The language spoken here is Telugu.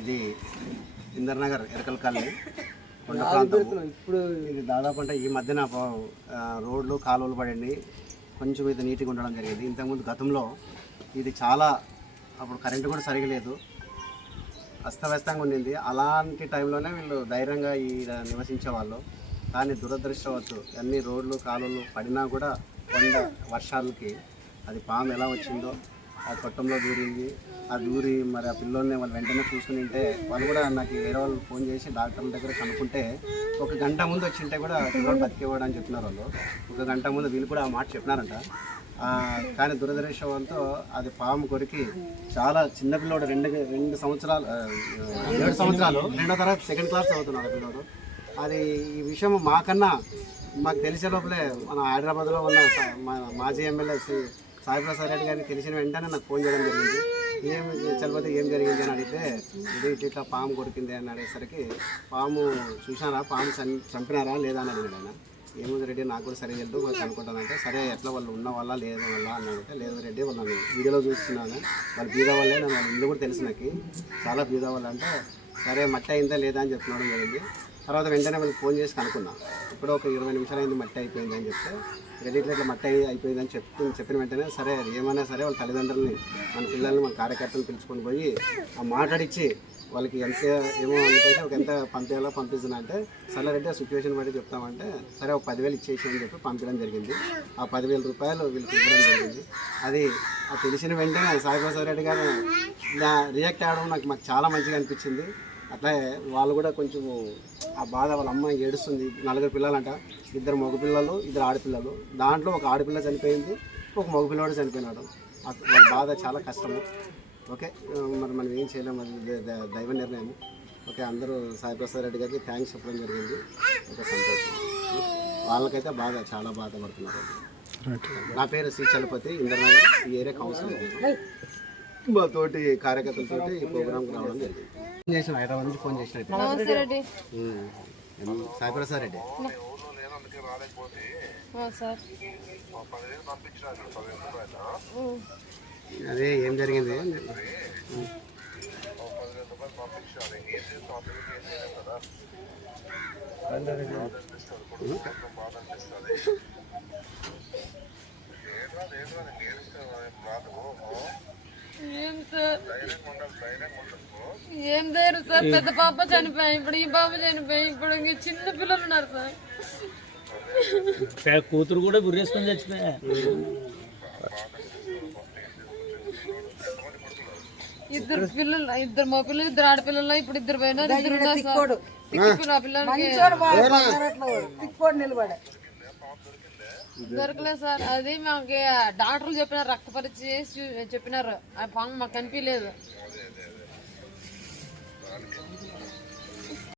ఇది ఇందర్ నగర్ ఎరకల్ కాలనీ కొండ ప్రాంతం ఇప్పుడు ఇది దాదాపు అంటే ఈ మధ్యన రోడ్లు కాలువలు పడండి కొంచెం ఇది నీట్గా ఉండడం జరిగింది. ఇంతకుముందు గతంలో ఇది చాలా అప్పుడు కరెంటు కూడా సరిగా లేదు. అస్తవ్యస్తంగా ఉండింది. అలాంటి టైంలోనే వీళ్ళు ధైర్యంగా ఈ నివసించే వాళ్ళు కానీ దురదృష్టవత్తు అన్ని రోడ్లు కాలువలు పడినా కూడా కొండ వర్షాలకి అది పాము ఎలా వచ్చిందో ఆ కొట్టంలో దూరింది. ఆ దూరి మరి ఆ పిల్లోని వాళ్ళు వెంటనే చూసుకుని ఉంటే వాళ్ళు కూడా నాకు వేరే వాళ్ళు ఫోన్ చేసి డాక్టర్ల దగ్గర కనుక్కుంటే ఒక గంట ముందు వచ్చింటే కూడా పిల్లోడు బతికేవాడు అని చెప్పినారు వాళ్ళు. ఒక గంట ముందు వీళ్ళు కూడా ఆ మాట చెప్పినారంట. కానీ దురదృష్టవంతో అది పాము కొరికి చాలా చిన్న పిల్లోడు రెండు రెండు సంవత్సరాలు ఏడు సంవత్సరాలు రెండో తరగతి సెకండ్ క్లాస్ చదువుతున్నాడు పిల్లలు పిల్లోడు. అది ఈ విషయం మాకన్నా మాకు తెలిసే లోపలే మన హైదరాబాద్లో ఉన్న మాజీ ఎమ్మెల్యే సాయిప్రసాద్ రెడ్డి గారిని తెలిసిన వెంటనే నాకు ఫోన్ చేయడం జరిగింది. ఏం చలపతి ఏం జరిగింది అని అడిగితే ఇది ఇట్లా ఇట్లా పాము కొరికింది అని అడిగేసరికి పాము చూసారా పాము చం చంపినారా? లేదా అని అడిగాడు ఆయన. ఏముంది రెడ్డి నాకు కూడా సరే తెలియదు వాళ్ళు అనుకుంటానంటే సరే ఎట్లా వాళ్ళు ఉన్న వల్ల లేదు వల్ల అని అడిగితే లేదు రెడ్డి వాళ్ళని వీడియోలో చూస్తున్నాను. వాళ్ళు బీద వల్లే నేను వాళ్ళ ఇల్లు కూడా తెలుసు నాకు. చాలా బీద వాళ్ళు అంటే సరే మట్టి అయిందా లేదా అని చెప్తున్నాడు జరిగింది. తర్వాత వెంటనే వాళ్ళకి ఫోన్ చేసి కనుక్కున్నా. ఇప్పుడు ఒక ఇరవై నిమిషాలు అయింది మట్టి అయిపోయింది అని చెప్తే రెడీ ఇట్లా మట్టి అయిపోయింది అని చెప్తు చెప్పిన వెంటనే సరే అది ఏమైనా సరే వాళ్ళ తల్లిదండ్రులని మన పిల్లల్ని మన కార్యకర్తలు పిలుచుకొని పోయి ఆ మాట్లాడిచ్చి వాళ్ళకి ఎంత ఏమో అనుకుంటే ఒక ఎంత పంపించాలో పంపిస్తున్నా అంటే సరే రెడ్డి ఆ సిచ్యువేషన్ బట్టి చెప్తామంటే సరే ఒక పదివేలు ఇచ్చేసి అని చెప్పి పంపించడం జరిగింది. ఆ పదివేల రూపాయలు వీళ్ళకి ఇవ్వడం జరిగింది. అది ఆ తెలిసిన వెంటనే సాయిప్రసాద్ రెడ్డి గారు నా రియాక్ట్ అవ్వడం నాకు మాకు చాలా మంచిగా అనిపించింది. అట్లే వాళ్ళు కూడా కొంచెం ఆ బాధ వాళ్ళ అమ్మ ఏడుస్తుంది. నలుగురు పిల్లలంట. ఇద్దరు మగపిల్లలు ఇద్దరు ఆడపిల్లలు. దాంట్లో ఒక ఆడపిల్ల చనిపోయింది ఒక మగపిల్లవాడు చనిపోయినాడు. వాళ్ళ బాధ చాలా కష్టము. ఓకే? మరి మనం ఏం చేయలేము అది దైవ నిర్ణయం. ఓకే? అందరూ సాయి ప్రసాద్ రెడ్డి గారికి థ్యాంక్స్ చెప్పడం జరిగింది. ఓకే సంతోషం. వాళ్ళకైతే బాధ చాలా బాధపడుతున్నారు. నా పేరు శ్రీ చలపతి ఇంద్రనగర్. ఈ ఏరియా కౌన్సిలర్ మా తోటి కార్యకర్తలతోటి ఈ ప్రోగ్రామ్కి రావడం జరిగింది. చేసిన హైదరాబాద్ నుంచి ఫోన్ చేసిన. నమస్తే రెడ్డి. అదే ఏం జరిగింది? ఉమ్. ఏం సార్? ఏం ధైర్యం సార్. పెద్ద పాప చనిపోయి ఇప్పుడు ఈ పాప చనిపోయి ఇప్పుడు ఇంక చిన్న పిల్లలు ఉన్నారు సార్. కూతురు కూడా గుర్రేసుకొని చచ్చిపోయా? ఇద్దరు పిల్లలు ఇద్దరు మా పిల్లలు ఇద్దరు ఆడపిల్లలు ఇప్పుడు ఇద్దరు పోయినారు ఇద్దరు ఉన్నారు సార్. తిక్కి పిల్ల ఆ పిల్లలకి దొరకలేదు సార్. అది మాకు డాక్టర్లు చెప్పినారు రక్త పరీక్ష చేసి చెప్పినారు. ఆ పాము మాకు కనిపించలేదు